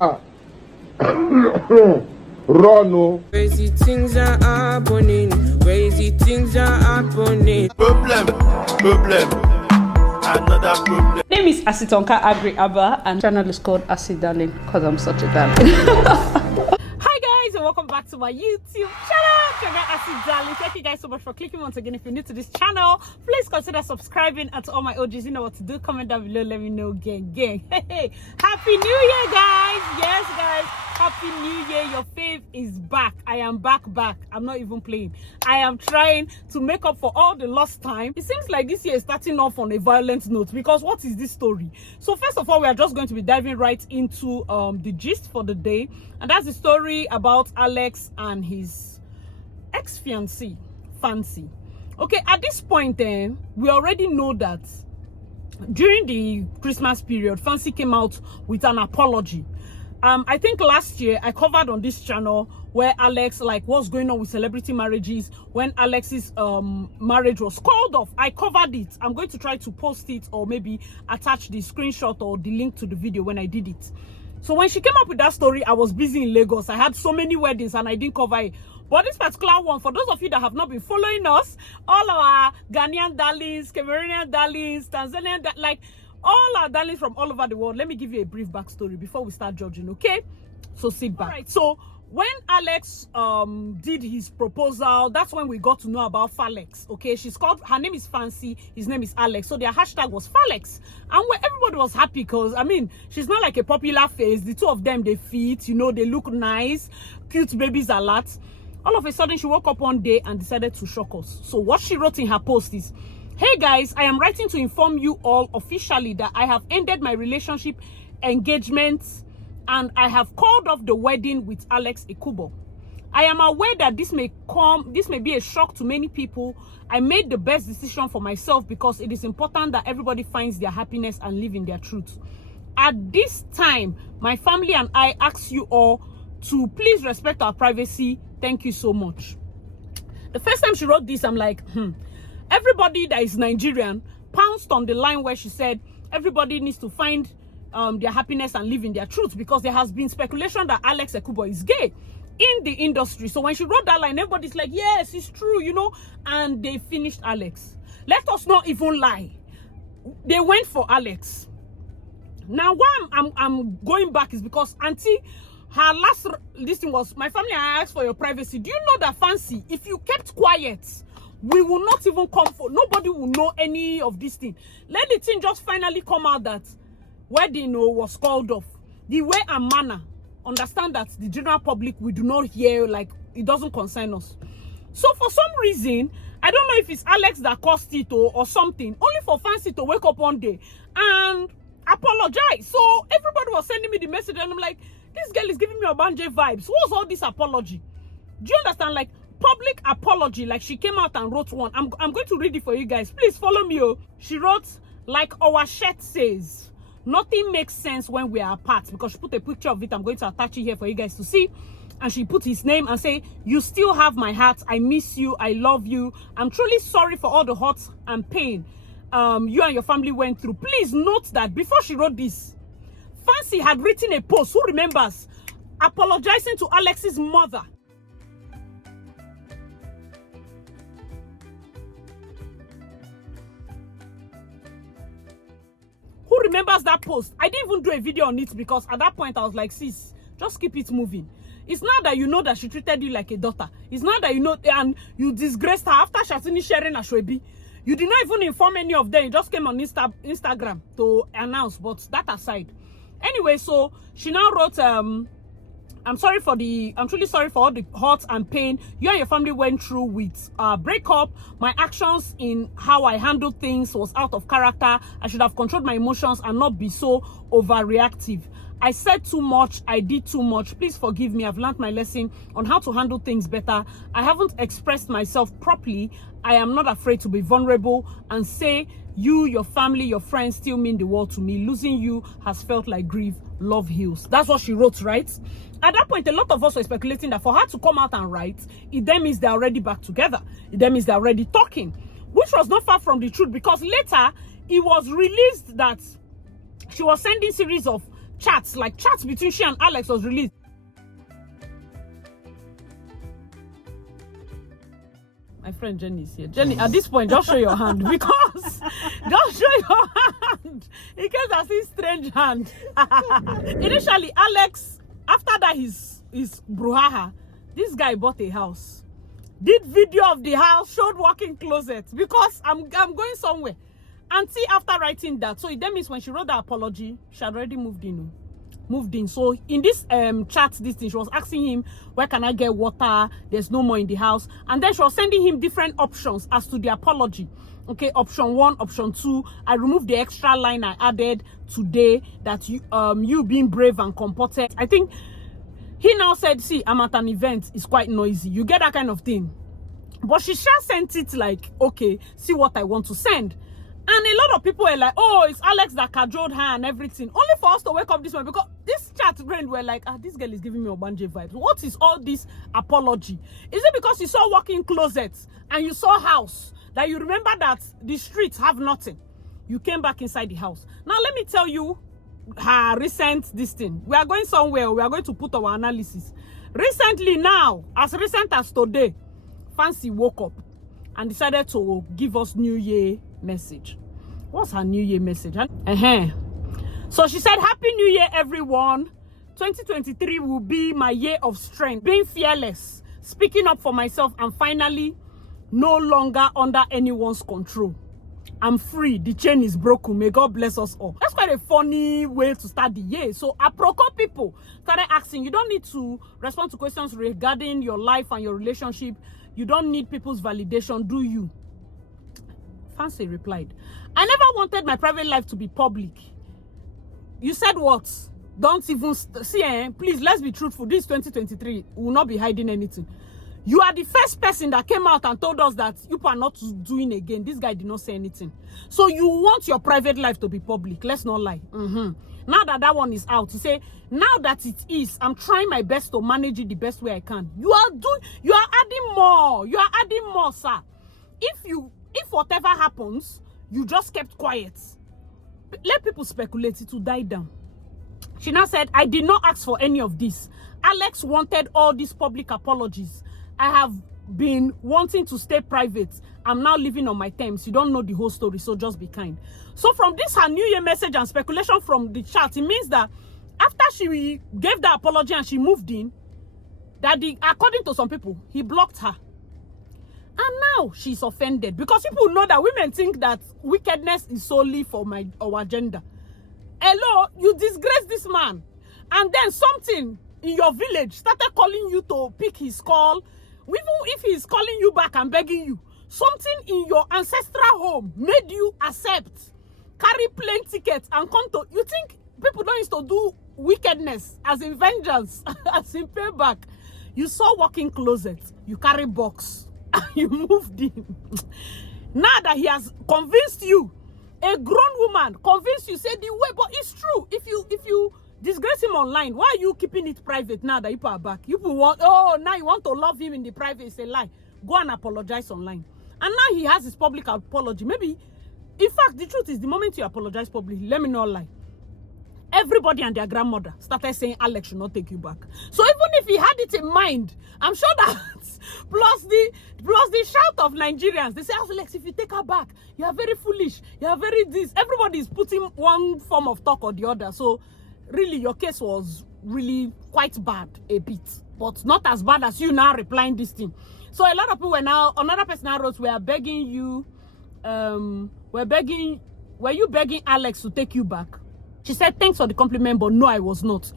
Run. Crazy things are happening. Crazy things are happening. Problem. Another problem. My name is Asitonka Agri Abba, and channel is called Asi Darling because I'm such a darling. Hi guys, and welcome back to my YouTube channel, Asi Darling. Thank you guys so much for clicking once again. If you're new to this channel, please consider subscribing, and to all my OGs, you know what to do. Comment down below, let me know. Gang. Hey, Happy New Year, guys. Yes, guys. Happy New Year. Your fave is back. I am back. I'm not even playing. I am trying to make up for all the lost time. It seems like this year is starting off on a violent note, because what is this story? So first of all, we are just going to be diving right into the gist for the day, and that's the story about Alex and his ex-fiancée, Fancy. Okay, at this point then, we already know that during the Christmas period, Fancy came out with an apology. I think last year I covered on this channel where Alex, like, what's going on with celebrity marriages when Alex's marriage was called off. I covered it. I'm going to try to post it or maybe attach the screenshot or the link to the video when I did it. So when she came up with that story, I was busy in Lagos. I had so many weddings and I didn't cover it. But this particular one, for those of you that have not been following us, all our Ghanaian darlings, Cameroonian darlings, Tanzanian, like all our darlings from all over the world, let me give you a brief backstory before we start judging, okay? So sit back. All right, so when Alex did his proposal, that's when we got to know about Falex, okay? Her name is Fancy, his name is Alex, so their hashtag was Falex. And where everybody was happy because, I mean, she's not like a popular face. The two of them, they fit, you know, they look nice, cute babies a lot. All of a sudden, she woke up one day and decided to shock us. So what she wrote in her post is, "Hey guys, I am writing to inform you all officially that I have ended my relationship engagements and I have called off the wedding with Alex Ekubo. I am aware that this may be a shock to many people. I made the best decision for myself because it is important that everybody finds their happiness and live in their truth. At this time, my family and I ask you all to please respect our privacy. Thank you so much." The first time she wrote this, I'm like, everybody that is Nigerian pounced on the line where she said everybody needs to find their happiness and live in their truth, because there has been speculation that Alex Ekubo is gay in the industry. So when she wrote that line, everybody's like, yes, it's true, you know, and they finished Alex. Let us not even lie. They went for Alex. Now, why I'm going back is because Auntie, her last listing was, "My family, I asked for your privacy." Do you know that, Fancy, if you kept quiet, we will not even come for, nobody will know any of this thing. Let the thing just finally come out that wedding was called off. The way and manner, understand that the general public, we do not hear, like, it doesn't concern us. So for some reason, I don't know if it's Alex that caused it or something, only for Fancy to wake up one day and apologize. So everybody was sending me the message and I'm like, this girl is giving me Obanje vibes. What's all this apology? Do you understand? Like, public apology. Like, she came out and wrote one. I'm going to read it for you guys. Please follow me. She wrote, "Like our shirt says, nothing makes sense when we are apart," because she put a picture of it. I'm going to attach it here for you guys to see. And she put his name and say, "You still have my heart. I miss you. I love you. I'm truly sorry for all the hurt and pain you and your family went through." Please note that before she wrote this, Fancy had written a post, who remembers, apologizing to Alex's mother. Who remembers that post? I didn't even do a video on it because at that point I was like, sis, just keep it moving. It's not that you know that she treated you like a daughter. It's not that you know and you disgraced her after she has finished sharing a Ashwebi. You did not even inform any of them. You just came on Instagram to announce. But that aside. Anyway, so she now wrote, I'm truly sorry for all the hurt and pain you and your family went through with breakup. My actions in how I handled things was out of character. I should have controlled my emotions and not be so overreactive. I said too much. I did too much. Please forgive me. I've learned my lesson on how to handle things better. I haven't expressed myself properly. I am not afraid to be vulnerable and say you, your family, your friends still mean the world to me. Losing you has felt like grief. Love heals. That's what she wrote, right? At that point, a lot of us were speculating that for her to come out and write, it then means they're already back together. It then means they're already talking, which was not far from the truth, because later it was released that she was sending series of chats, like chats between she and Alex was released. My friend Jenny is here. Jenny, at this point, just show your hand, because just show your hand in case I see strange hand. Initially, Alex, after that his brouhaha, this guy bought a house, did video of the house, showed walk-in closet, because I'm going somewhere. And see, after writing that, so that means when she wrote the apology, she had already moved in. So in this chat, this thing, she was asking him, where can I get water? There's no more in the house. And then she was sending him different options as to the apology. Okay, option 1, option 2. I removed the extra line I added today, that you being brave and comported. I think he now said, see, I'm at an event, it's quite noisy. You get that kind of thing. But she just sent it like, okay, see what I want to send. And a lot of people were like, oh, it's Alex that cajoled her and everything. Only for us to wake up this morning, because this chat friend were like, this girl is giving me Obanje vibes. What is all this apology? Is it because you saw walk-in closets and you saw house that you remember that the streets have nothing? You came back inside the house. Now, let me tell you her recent this thing. We are going somewhere. We are going to put our analysis. Recently now, as recent as today, Fancy woke up and decided to give us New Year message. What's her New Year message? So she said, Happy New Year, everyone. 2023 will be my year of strength, being fearless, speaking up for myself, and finally no longer under anyone's control. I'm free. The chain is broken. May God bless us all. That's quite a funny way to start the year. So apropos people started asking, you don't need to respond to questions regarding your life and your relationship. You don't need people's validation, do you? Fancy replied, I never wanted my private life to be public. You said what? Don't even see, please, let's be truthful. This 2023 will not be hiding anything. You are the first person that came out and told us that you are not doing again. This guy did not say anything. So you want your private life to be public. Let's not lie. Now that one is out, you say, now that it is, I'm trying my best to manage it the best way I can. You are adding more. You are adding more, sir. If whatever happens, you just kept quiet, let people speculate, it will die down. She now said, I did not ask for any of this. Alex wanted all these public apologies. I have been wanting to stay private. I'm now living on my terms. You don't know the whole story, so just be kind. So from this, her New Year message and speculation from the chat, it means that after she gave the apology and she moved in, that according to some people, he blocked her. And now she's offended because people know that women think that wickedness is solely for our gender. Hello, you disgrace this man. And then something in your village started calling you to pick his call. Even if he's calling you back and begging you, something in your ancestral home made you accept, carry plane tickets and come to. You think people don't used to do wickedness as in vengeance, as in payback? You saw walk-in closet, you carry box. You moved in. Now that he has convinced you, a grown woman convinced you, say the way, but it's true. If you disgrace him online, why are you keeping it private now that you are back? You want, now you want to love him in the private, it's a lie. Go and apologize online. And now he has his public apology. Maybe, in fact, the truth is, the moment you apologize publicly, let me not lie, everybody and their grandmother started saying Alex should not take you back. So even if he had it in mind, I'm sure that plus the shout of Nigerians, they say, Alex, if you take her back, you are very foolish, you are very this. Everybody is putting one form of talk or the other. So really, your case was really quite bad a bit, but not as bad as you now replying this thing. So a lot of people were now, another person now wrote, we are begging you, were you begging Alex to take you back? She said, thanks for the compliment, but no, I was not.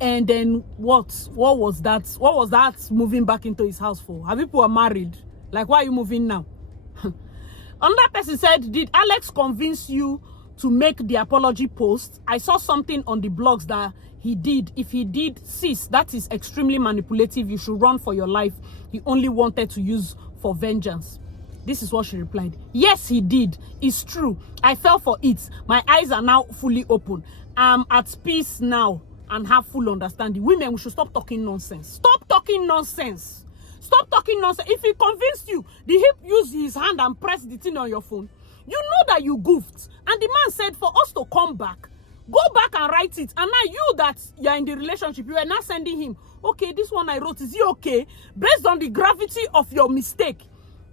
And then what was that? What was that moving back into his house for? Have people are married? Like, why are you moving now? Another person said, did Alex convince you to make the apology post? I saw something on the blogs that he did. If he did, sis, that is extremely manipulative. You should run for your life. He only wanted to use for vengeance. This is what she replied. Yes, he did. It's true. I fell for it. My eyes are now fully open. I'm at peace now and have full understanding. Women, we should stop talking nonsense. Stop talking nonsense. Stop talking nonsense. If he convinced you, did he use his hand and press the thing on your phone? You know that you goofed. And the man said for us to come back, Go back and write it. And now you that you're in the relationship, you are now sending him, okay, this one I wrote, is it okay? Based on the gravity of your mistake.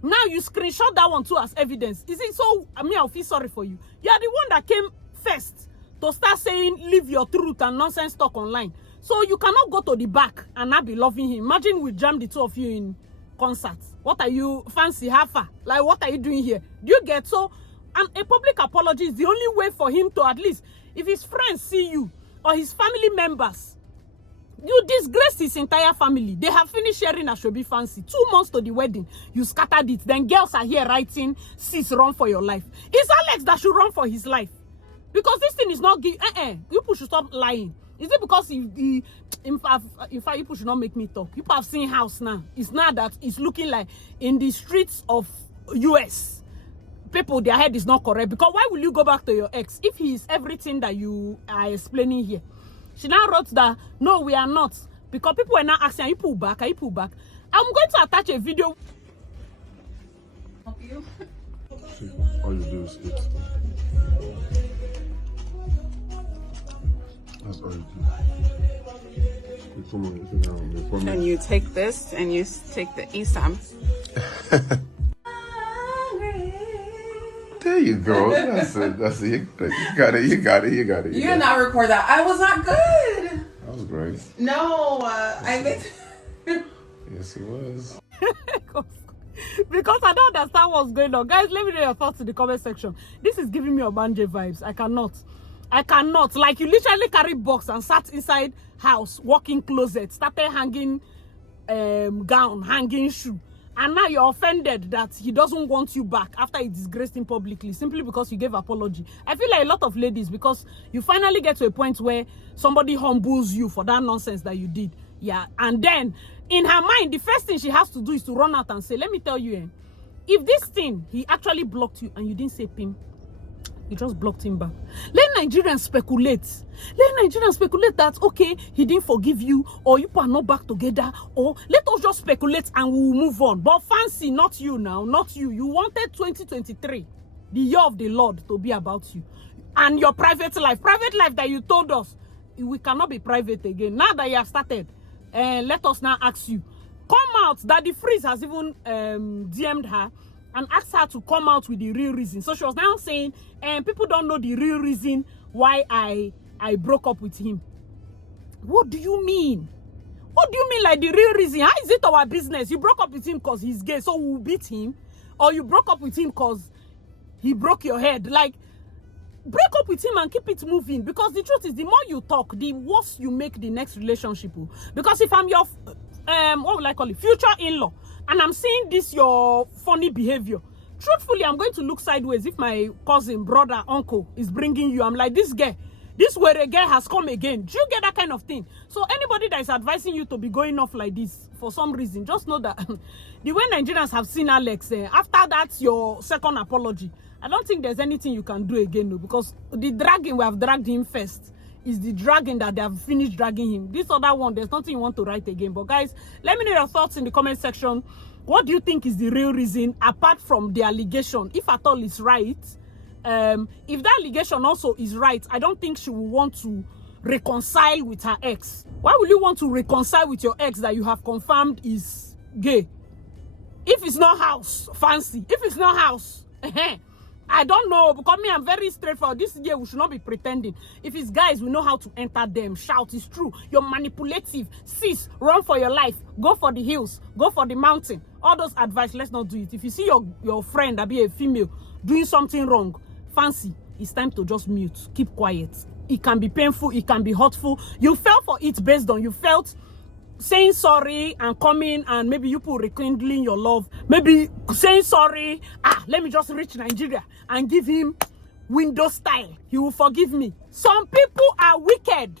Now you screenshot that one too as evidence. Is it so? I mean, I'll feel sorry for you. You are the one that came first to start saying, leave your truth and nonsense talk online. So you cannot go to the back and not be loving him. Imagine we jam the two of you in concert. What are you, fancy halfa? Like, what are you doing here? Do you get? So, and a public apology is the only way for him to, at least, if his friends see you or his family members, you disgrace his entire family. They have finished sharing Ashobi fancy. 2 months to the wedding, you scattered it. Then girls are here writing, sis, run for your life. It's Alex that should run for his life. Because this thing is not you people should stop lying. Is it because in fact, people should not make me talk? People have seen house now. It's not that it's looking like in the streets of US, people, their head is not correct. Because why will you go back to your ex if he is everything that you are explaining here? She now wrote that, no, we are not. Because people were now asking, are you pull back? Are you pull back? I'm going to attach a video. Help you? All you do is eat. That's all you do. And you take this and you take the isam. There you go. That's it. That's it. You got it. You got it. You got it. You did not record that. I was not good. That was great. No, I meant. Yes, it was. Because I don't understand what's going on. Guys, let me know your thoughts in the comment section. This is giving me Obanje vibes. I cannot. Like, you literally carry box and sat inside house, walking closet, started hanging gown, hanging shoe. And now you're offended that he doesn't want you back after he disgraced him publicly, simply because you gave apology. I feel like a lot of ladies, because you finally get to a point where somebody humbles you for that nonsense that you did. Yeah. And then, in her mind, the first thing she has to do is to run out and say, let me tell you, if this thing, he actually blocked you and you didn't say pim, you just blocked him back. Let Nigerians speculate. Let Nigerians speculate that, okay, he didn't forgive you, or you are not back together, or let us just speculate and we'll move on. But fancy, not you now, not you. You wanted 2023, the year of the Lord, to be about you. And your private life that you told us, we cannot be private again. Now that you have started, let us now ask you. Come out, that the freeze has even DM'd her and asked her to come out with the real reason. So she was now saying, people don't know the real reason why I broke up with him. What do you mean? What do you mean, like, the real reason? How is it our business? You broke up with him because he's gay, so we'll beat him? Or you broke up with him because he broke your head? Like, break up with him and keep it moving. Because the truth is, the more you talk, the worse you make the next relationship. Because if I'm your, what will I call it, future in-law, and I'm seeing this, your funny behavior, truthfully, I'm going to look sideways if my cousin, brother, uncle is bringing you. I'm like, this guy, this where a guy has come again. Do you get that kind of thing? So anybody that is advising you to be going off like this for some reason, just know that the way Nigerians have seen Alex, after that, your second apology, I don't think there's anything you can do again, though, because the dragging, we have dragged him first, is the dragging that they have finished dragging him. This other one, there's nothing you want to write again. But guys, let me know your thoughts in the comment section. What do you think is the real reason, apart from the allegation, if at all it's right? If that allegation also is right, I don't think she will want to reconcile with her ex. Why will you want to reconcile with your ex that you have confirmed is gay? If it's not house, fancy. If it's not house, I don't know, because me, I'm very straightforward. This year, we should not be pretending. If it's guys, we know how to enter them. Shout, it's true. You're manipulative. Sis, run for your life. Go for the hills. Go for the mountain. All those advice, let's not do it. If you see your friend, that be a female, doing something wrong, fancy, it's time to just mute. Keep quiet. It can be painful. It can be hurtful. You fell for it based on you felt saying sorry and coming and maybe you put rekindling your love, maybe saying sorry, let me just reach Nigeria and give him window style, he will forgive me. Some people are wicked.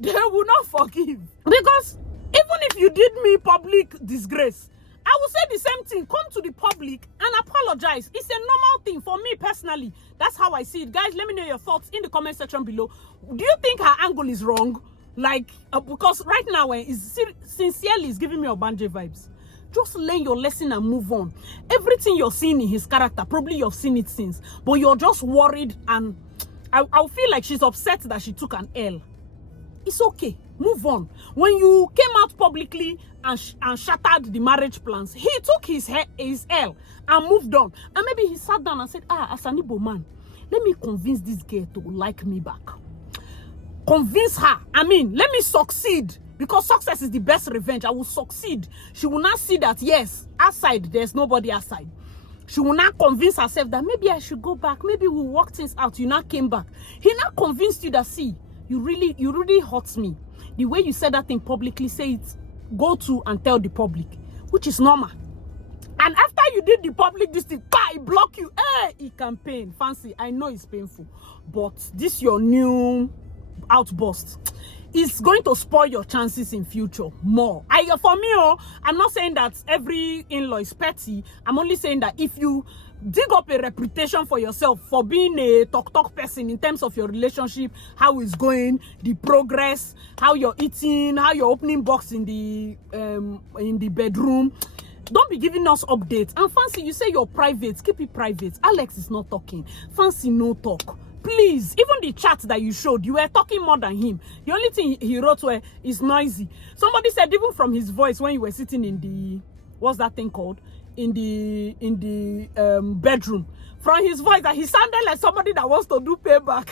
They will not forgive, because even if you did me public disgrace, I will say the same thing. Come to the public and apologize. It's a normal thing for me personally. That's how I see it. Guys, let me know your thoughts in the comment section below. Do you think her angle is wrong? Like, because right now, sincerely, is giving me Obanje vibes. Just learn your lesson and move on. Everything you're seeing in his character, probably you've seen it since, but you're just worried and I'll feel like she's upset that she took an L. It's okay. Move on. When you came out publicly and shattered the marriage plans, he took his L and moved on. And maybe he sat down and said, as an Igbo man, let me convince this girl to like me back. Convince her. I mean, let me succeed. Because success is the best revenge. I will succeed. She will not see that, yes, outside, there's nobody outside. She will not convince herself that maybe I should go back. Maybe we'll work things out. You not came back. He not convinced you that, see, you really hurt me. The way you said that thing publicly, say it, go to and tell the public, which is normal. And after you did the public this thing, it block you. It can pain. Fancy, I know it's painful. But this your new outburst is going to spoil your chances in future more. For me, I'm not saying that every in-law is petty. I'm only saying that if you dig up a reputation for yourself for being a talk person in terms of your relationship, how it's going, the progress, how you're eating, how you're opening box in the bedroom, don't be giving us updates. And Fancy, you say you're private, keep it private. Alex is not talking. Fancy, no talk. Please, even the chat that you showed, you were talking more than him. The only thing he wrote is noisy. Somebody said even from his voice when you were sitting in the, what's that thing called? In the bedroom. From his voice, that he sounded like somebody that wants to do payback.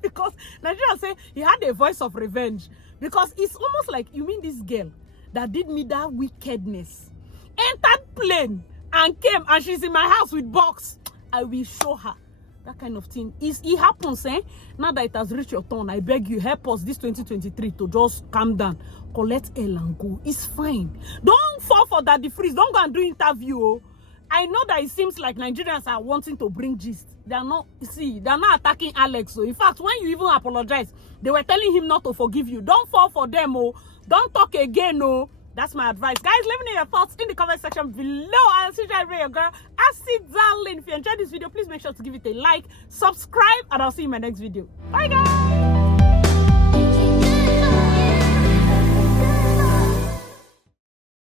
Because Nigeria say he had a voice of revenge. Because it's almost like, you mean this girl that did me that wickedness entered plane and came and she's in my house with box. I will show her. That kind of thing. It happens, eh? Now that it has reached your turn, I beg you, help us this 2023 to just calm down. Collect L and go. It's fine. Don't fall for that freeze. Don't go and do interview. Oh. I know that it seems like Nigerians are wanting to bring gist. They're not attacking Alex. So in fact, when you even apologize, they were telling him not to forgive you. Don't fall for them. Oh. Don't talk again. Oh. That's my advice. Guys, leave me your thoughts in the comment section below. I'll see you your girl, Acid Darling. If you enjoyed this video, please make sure to give it a like, subscribe, and I'll see you in my next video. Bye, guys.